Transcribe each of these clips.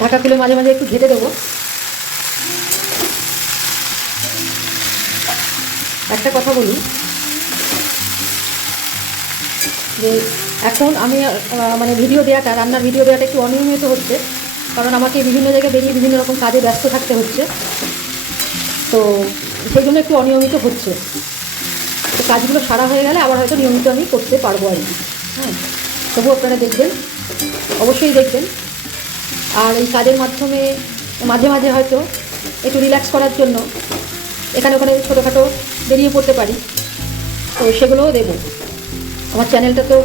ঢাকা খুলে মাঝে মাঝে একটু ঘেটে দেবো। একটা কথা বলি যে এখন আমি মানে ভিডিও দেওয়াটা, রান্নার ভিডিও দেওয়াটা একটু অনিয়মিত হচ্ছে, কারণ আমাকে বিভিন্ন জায়গায় বেরিয়ে বিভিন্ন রকম কাজে ব্যস্ত থাকতে হচ্ছে, তো সেই জন্য একটু অনিয়মিত হচ্ছে। তো কাজগুলো সারা হয়ে গেলে আবার হয়তো নিয়মিত আমি করতে পারবো আর কি। হ্যাঁ, তবু আপনারা দেখবেন, অবশ্যই দেখবেন। আর এই কাজের মাধ্যমে মাঝে মাঝে হয়তো একটু রিল্যাক্স করার জন্য এখানে ওখানে ছোটোখাটো বেরিয়ে পড়তে পারি, তো সেগুলোও দেবো। আমার চ্যানেলটা তো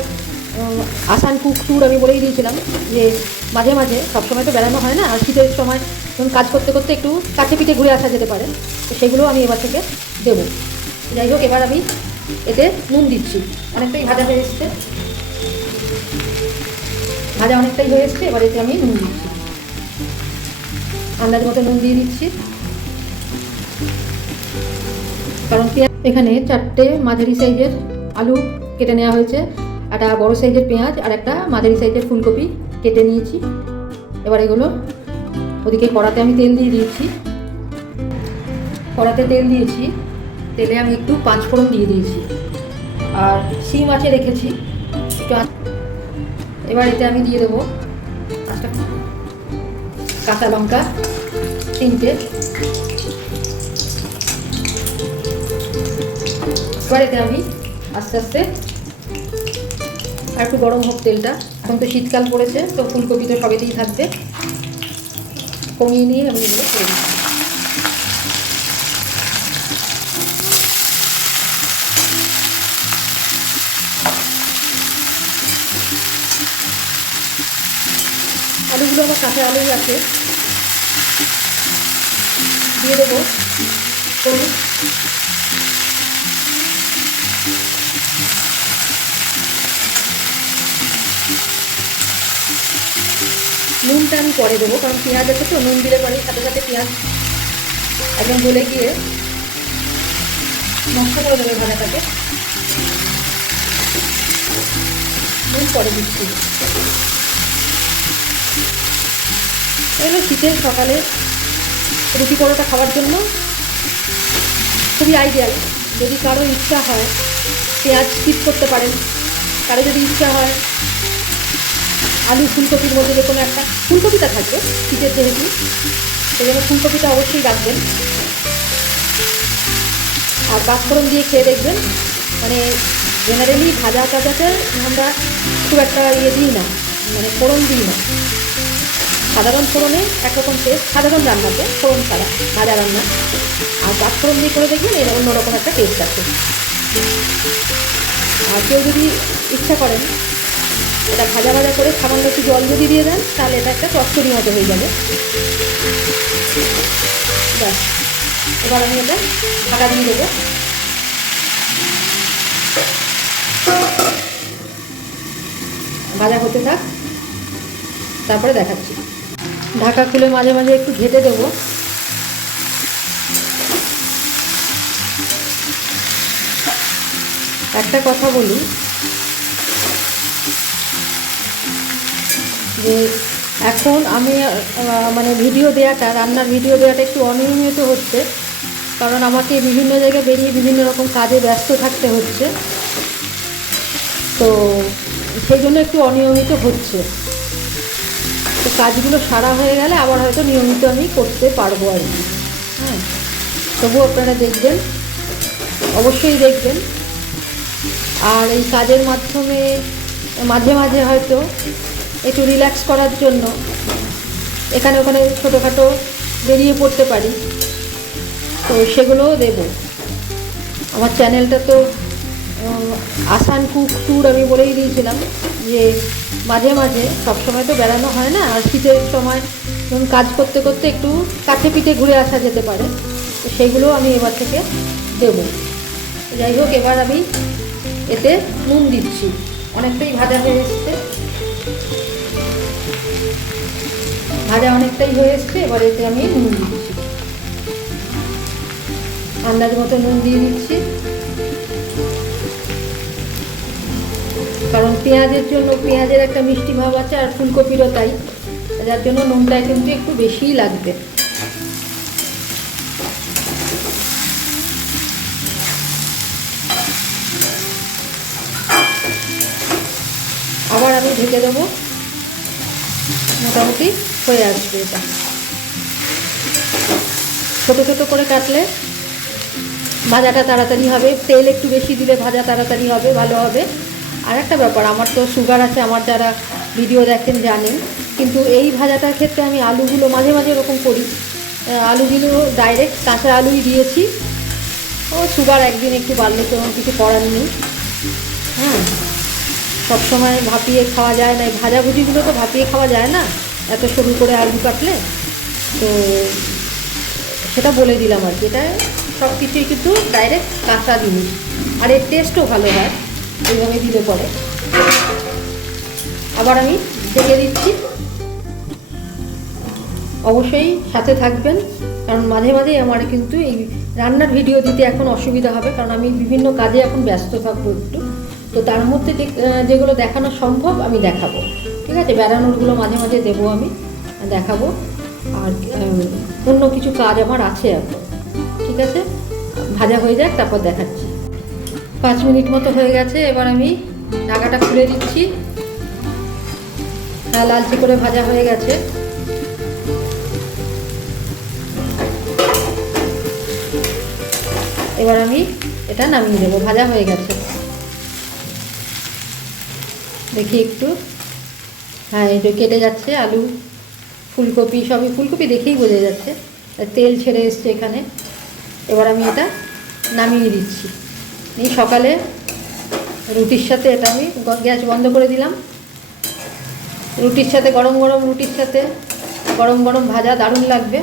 আসান কুক ট্যুর আমি বলেই দিয়েছিলাম যে মাঝে মাঝে, সবসময় তো বেড়ানো হয় না, আর শীতের সময় কাজ করতে করতে একটু কাছে পিঠে ঘুরে আসা যেতে পারে, তো সেগুলো আমি এবার থেকে দেবো। যাই হোক, এবার আমি এতে নুন দিচ্ছি। অনেকটাই ভাজা হয়ে এসছে, ভাজা অনেকটাই হয়ে এসছে। এবার এতে আমি নুন দিচ্ছি, আন্দাজ মতো নুন দিয়ে দিচ্ছি। কারণ এখানে 4টে মাঝারি সাইজের আলু কেটে নেওয়া হয়েছে, একটা বড় সাইজের পেঁয়াজ আর একটা মাঝারি সাইজের ফুলকপি কেটে নিয়েছি। এবার এগুলো ওদিকে কড়াতে আমি তেল দিয়ে দিয়েছি, কড়াতে তেল দিয়েছি, তেলে আমি একটু 5 ফোড়ন দিয়ে দিয়েছি, আর সিম আছে রেখেছি একটু। এবার এতে আমি দিয়ে দেবো কাঁচা লঙ্কা 3টে। এবার এতে আমি আস্তে আস্তে আর একটু গরম হোক তেলটা। এখন তো শীতকাল পড়েছে, তো ফুলকপি তো সবেতেই থাকবে, কমিয়ে নিয়ে আমি এগুলো করে দিচ্ছি। আলুগুলো আমার কাঁচা আলুই আছে, দিয়ে দেবো হলুদ, নুনটা আমি পরে দেবো, কারণ পেঁয়াজ আছে তো, নুন দিলে পরে সাথে সাথে পেঁয়াজ একদম গলে গিয়ে নষ্ট করে দেবে ভাজাটাকে। নুন পরে দিচ্ছি। এগুলো শীতের সকালে রুটি পরোটা খাওয়ার জন্য খুবই আইডিয়াল। যদি কারো ইচ্ছা হয় পেঁয়াজ স্কিপ করতে পারেন, কারো যদি ইচ্ছা হয় আলু ফুলকপির মধ্যে যে কোনো একটা, ফুলকপিটা থাকবে শীতের যেহেতু, সেই জন্য ফুলকপিটা অবশ্যই রাখবেন। আর পাঁচফোড়ন দিয়ে খেয়ে দেখবেন, মানে জেনারেলি ভাজা টাজাতে আমরা খুব একটা দিই না, মানে ফোড়ন দিই না। সাধারণ ফোড়নে একরকম টেস্ট, সাধারণ রান্নাতে ফোড়ন ছাড়া ভাজা রান্না, আর পাঁচফোড়ন দিয়ে করে দেখবেন এর অন্যরকম একটা টেস্ট আছে। আর কেউ যদি ইচ্ছা করেন এটা ভাজা ভাজা করে সামান্য একটু জল যদি দিয়ে দেন, তাহলে এটা একটা চচ্চড়ি মতো হয়ে যাবে। ব্যাস, এবার আমি এটা ঢাকা দিয়ে দেবো। ভাজা হতে থাক, তারপরে দেখাচ্ছি। ঢাকা খুলে মাঝে মাঝে একটু ঘেটে দেবো। একটা কথা বলি যে এখন আমি মানে ভিডিও দেওয়াটা, রান্নার ভিডিও দেওয়াটা একটু অনিয়মিত হচ্ছে, কারণ আমাকে বিভিন্ন জায়গায় বেরিয়ে বিভিন্ন রকম কাজে ব্যস্ত থাকতে হচ্ছে, তো সেই জন্য একটু অনিয়মিত হচ্ছে। তো কাজগুলো সারা হয়ে গেলে আবার হয়তো নিয়মিত আমি করতে পারবো আর কি। হ্যাঁ, তবু আপনারা দেখবেন, অবশ্যই দেখবেন। আর এই কাজের মাধ্যমে মাঝে মাঝে হয়তো একটু রিল্যাক্স করার জন্য এখানে ওখানে ছোটোখাটো বেরিয়ে পড়তে পারি, তো সেগুলোও দেবো। আমার চ্যানেলটা তো আসান কুক ট্যুর আমি বলেই দিয়েছিলাম যে মাঝে মাঝে, সবসময় তো বেড়ানো হয় না, আর শীতের সময় কাজ করতে করতে একটু কাছে পিঠে ঘুরে আসা যেতে পারে, তো সেইগুলোও আমি এবার থেকে দেবো। যাই হোক, এবার আমি এতে নুন দিচ্ছি। অনেকটাই ভাজা হয়ে এসছে, ভাজা অনেকটাই হয়ে এসছে। এবার এতে আমি নুন দিচ্ছি, আন্দাজ মতো নুন দিয়ে দিচ্ছি। কারণ পেঁয়াজের জন্য, পেঁয়াজের একটা মিষ্টি ভাব আছে, আর ফুলকপিরও তাই, যার জন্য নুনটা কিন্তু একটু বেশিই লাগবে। আবার আমি ঢেকে দেবো, মোটামুটি হয়ে আসবে। এটা ছোটো ছোটো করে কাটলে ভাজাটা তাড়াতাড়ি হবে, তেল একটু বেশি দিলে ভাজা তাড়াতাড়ি হবে, ভালো হবে। আর একটা ব্যাপার, আমার তো সুগার আছে, আমার যারা ভিডিও দেখেন জানেন, কিন্তু এই ভাজাটার ক্ষেত্রে আমি আলুগুলো মাঝে মাঝে এরকম করি, আলুগুলো ডাইরেক্ট কাঁচা আলুই দিয়েছি। ও সুগার একদিন একটু বাড়লে তো কিছু করার নেই। হ্যাঁ, সবসময় ভাপিয়ে খাওয়া যায় না, এই ভাজাভুজিগুলো তো ভাপিয়ে খাওয়া যায় না এত সরু করে আলু কাটলে। তো সেটা বলে দিলাম আর কি, এটা সব কিছুই কিন্তু ডাইরেক্ট কাঁচা জিনিস, আর এর টেস্টও ভালো হয় এইভাবে দিলে পরে। আবার আমি ঢেকে দিচ্ছি। অবশ্যই সাথে থাকবেন, কারণ মাঝে মাঝেই আমার কিন্তু এই রান্নার ভিডিও দিতে এখন অসুবিধা হবে, কারণ আমি বিভিন্ন কাজে এখন ব্যস্ত থাকবো একটু। তো তার মধ্যে যেগুলো দেখানো সম্ভব আমি দেখাবো, ঠিক আছে? বেড়ানোরগুলো মাঝে মাঝে দেবো, আমি দেখাবো। আর অন্য কিছু কাজ আমার আছে এখন, ঠিক আছে? ভাজা হয়ে যাক, তারপর দেখাচ্ছি। 5 মিনিট মতো হয়ে গেছে, এবার আমি ঢাকাটা খুলে দিচ্ছি। হ্যাঁ, লালচে করে ভাজা হয়ে গেছে। এবার আমি এটা নামিয়ে দেবো, ভাজা হয়ে গেছে। দেখি একটু, হ্যাঁ এই যে কেটে যাচ্ছে আলু, ফুলকপি, সবই ফুলকপি দেখেই বোঝা যাচ্ছে, তেল ছেড়ে এসছে এখানে। এবার আমি এটা নামিয়ে দিচ্ছি। এই সকালে রুটির সাথে এটা আমি গ্যাস বন্ধ করে দিলাম। রুটির সাথে, গরম গরম রুটির সাথে গরম গরম ভাজা দারুণ লাগবে।